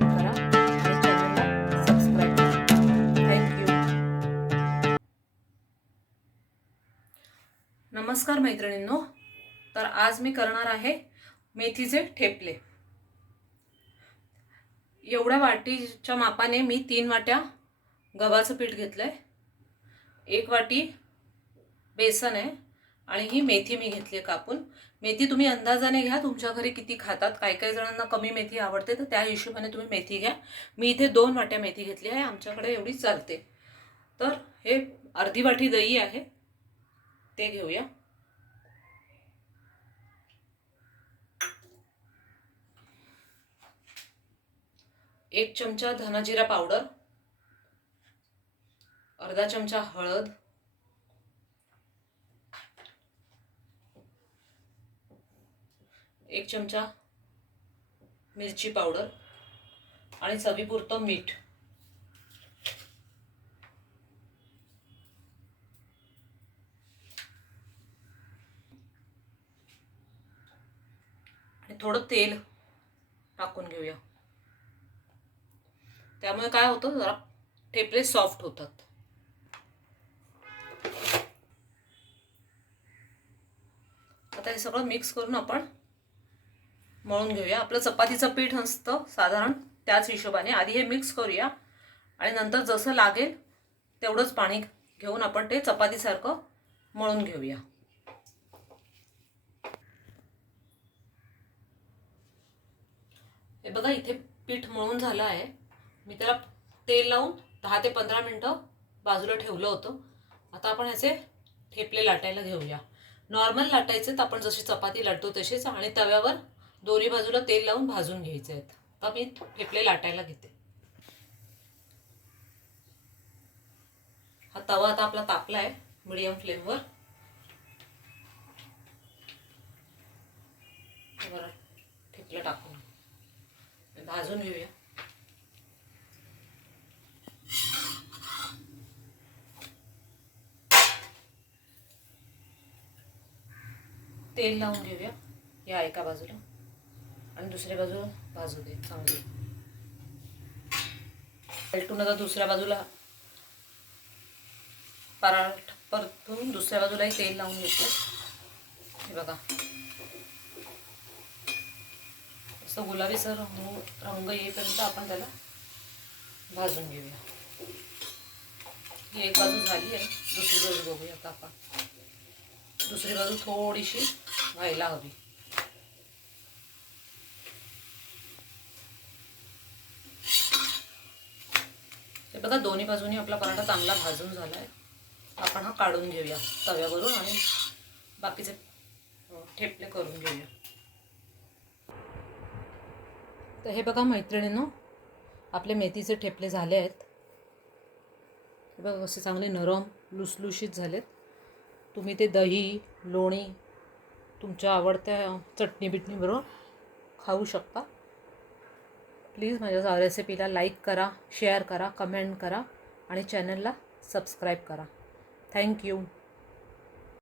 करा आणि चॅनलला सबस्क्राईब करा. थँक्यू. नमस्कार मैत्रिणींनो. तर आज मी करणार आहे मेथीचे ठेपले. एवढ्या वाटीच्या मापाने मी 3 वाट्या गव्हाचं पीठ घेतलंय, 1 वाटी बेसन आहे आणि ही मेथी मी घेतली कापून. मेथी तुम्ही अंदाजाने घ्या, तुमच्या घरी किती खातात. काही काही जणांना कमी मेथी आवडते, तर त्या हिशोबाने तुम्ही मेथी घ्या. मी इथे 2 वाट्या मेथी घेतली आहे, आमच्याकडे एवढी चालते. तर हे अर्धी वाटी दही आहे, ते घेऊया. एक चमचा धना-जिरा पावडर, अर्धा चमचा हळद, एक चमचा मिरची पावडर आणि चवीपुरतं मीठ. आणि थोडं तेल टाकून घेऊया. त्यामुळे काय होतं, जरा ठेपले सॉफ्ट होतात. आता हे सगळं मिक्स करून आपण मळून घेऊया. आपलं चपातीचं पीठ असतं साधारण त्याच हिशोबाने आधी हे मिक्स करूया आणि नंतर जसं लागेल तेवढंच पाणी घेऊन आपण ते चपातीसारखं मळून घेऊया. हे बघा, इथे पीठ मळून झालं आहे. मी त्याला तेल लावून 10 ते 15 मिनिटं बाजूला ठेवलं होतं. आता आपण ह्याचे ठेपले लाटायला घेऊया. नॉर्मल लाटायचे तर आपण जशी चपाती लाटतो तसेच, आणि तव्यावर दोन्ही बाजूला तेल लावून भाजून घ्यायचे आहेत. तर मी ठेपले लाटायला घेते. हा तवा आता आपला तापला आहे मीडियम फ्लेमवर. बरं, ठेपलं टाकून भाजून घेऊया. तेल लावून घेऊया या एका बाजूला आणि दुसऱ्या बाजूला भाजू दे चांगली. पलटून आता दुसऱ्या बाजूला परतून दुसऱ्या बाजूलाही तेल लावून घेतो. हे बघा, असं गुलाबीसर रंग येईपर्यंत आपण त्याला भाजून घेऊया. ही एक बाजू झाली आहे, दुसरी बाजू बघूया आता आपण. दुसरी बाजू थोडीशी व्हायला हवी. हे बघा, दोन्ही बाजूनी आपला पराठा चांगला भाजून झाला आहे. आपण हा काढून घेऊया तव्यावरून आणि बाकीचे ठेपले करून घेऊया. तर हे बघा मैत्रिणींनो, आपले मेथीचे ठेपले झाले आहेत. हे बघा, असे चांगले नरम लुसलुशीत झालेत. तुम्ही ते दही, लोणी, तुमच्या आवडत्या चटणी बिटणी बरोबर खाऊ शकता. प्लीज माझ्या रेसिपीला लाईक करा, शेअर करा, कमेंट करा आणि चॅनलला सबस्क्राईब करा. थँक्यू.